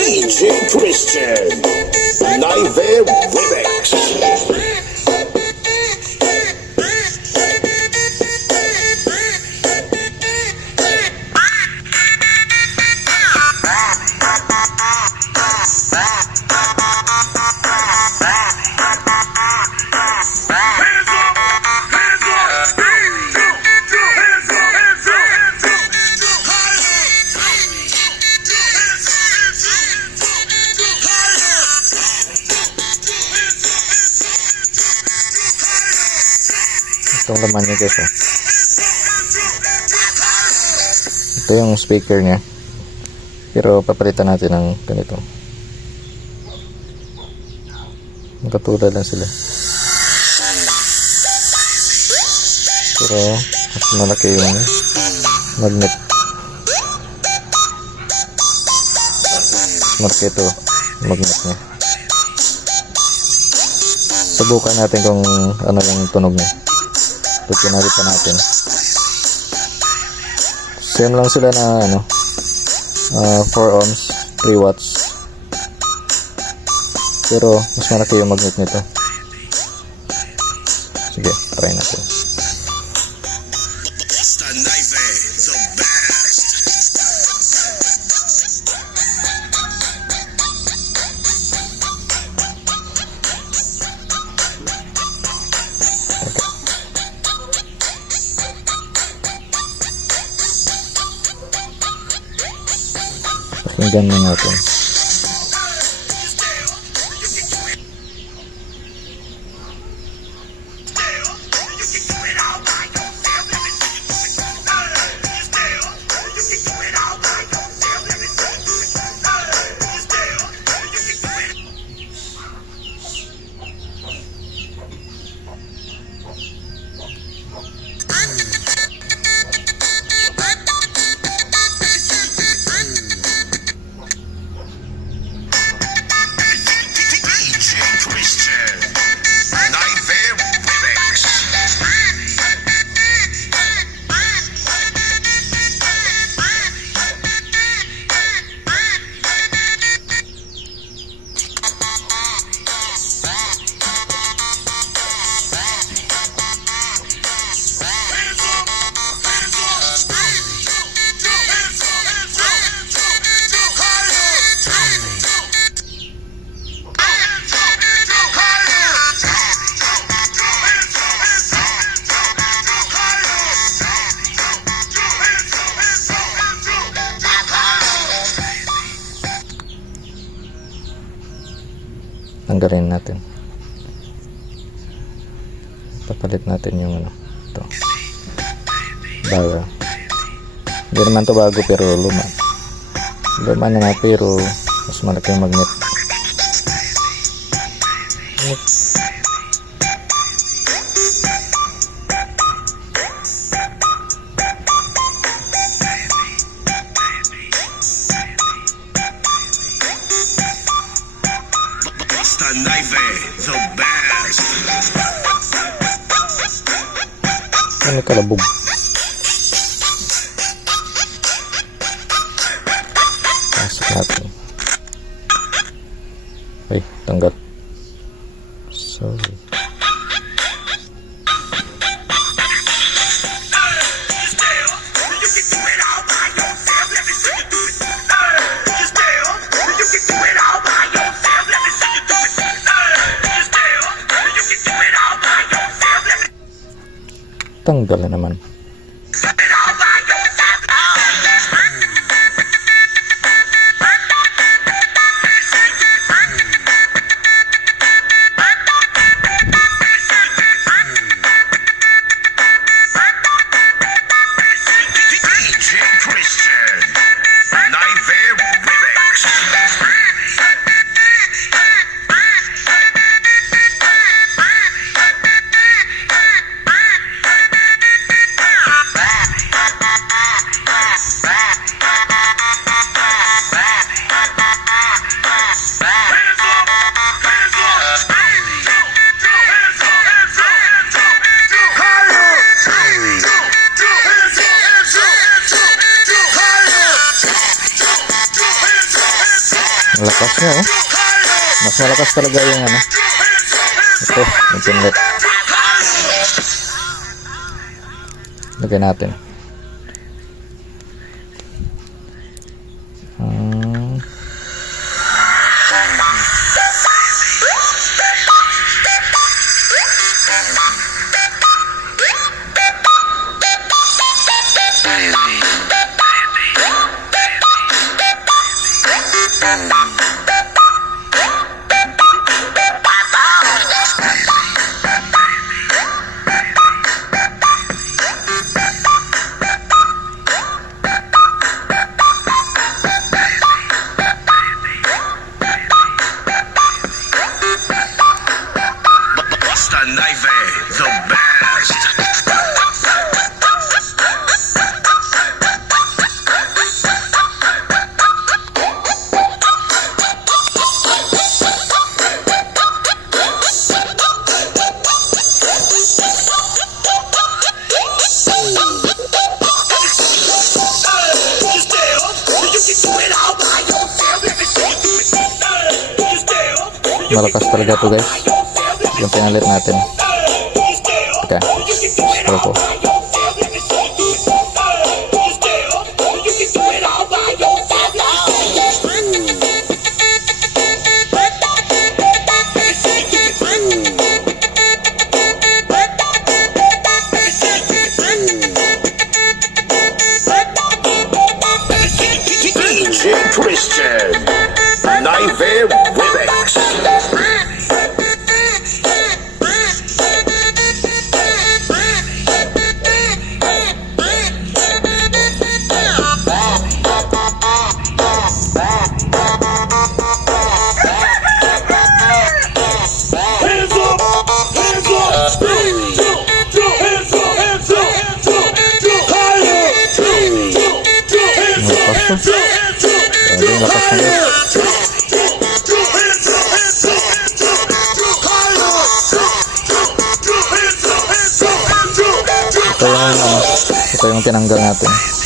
DJ Christian Live Remix. Itong laman niya guys, oh. Ito yung speaker niya, pero papalitan natin ng ganito. Magkatulad lang sila, pero mas malaki yung magnet. Malaki ito magnet niya. Subukan natin kung ano yung tunog niya. Pinarito natin. Same lang sila na 4 ohms, 3 watts. Pero mas malaki yung magnet nito. Sige, try natin. Pakinggan mo natin. Tanggalin natin. Papalit natin yung ito. Bago. Hindi naman to bago pero luma. Luma na nga pero mas malaki yung magnet. The best. Ano kalabog? Pasok natin. Ay, tanggal. Sorry. Tanggal na naman. Lakas niya, oh. Mas malakas talaga yung ano. Ito, yung pinlet. Lagyan natin. Basta Knife, the best. Malakas talaga to, guys. Yung pinalit natin. Teka, scroll ko. DJ Christian, Knife Remix. Malakas to. Grabe yung lakas na, guys. Ito yung tinanggal natin.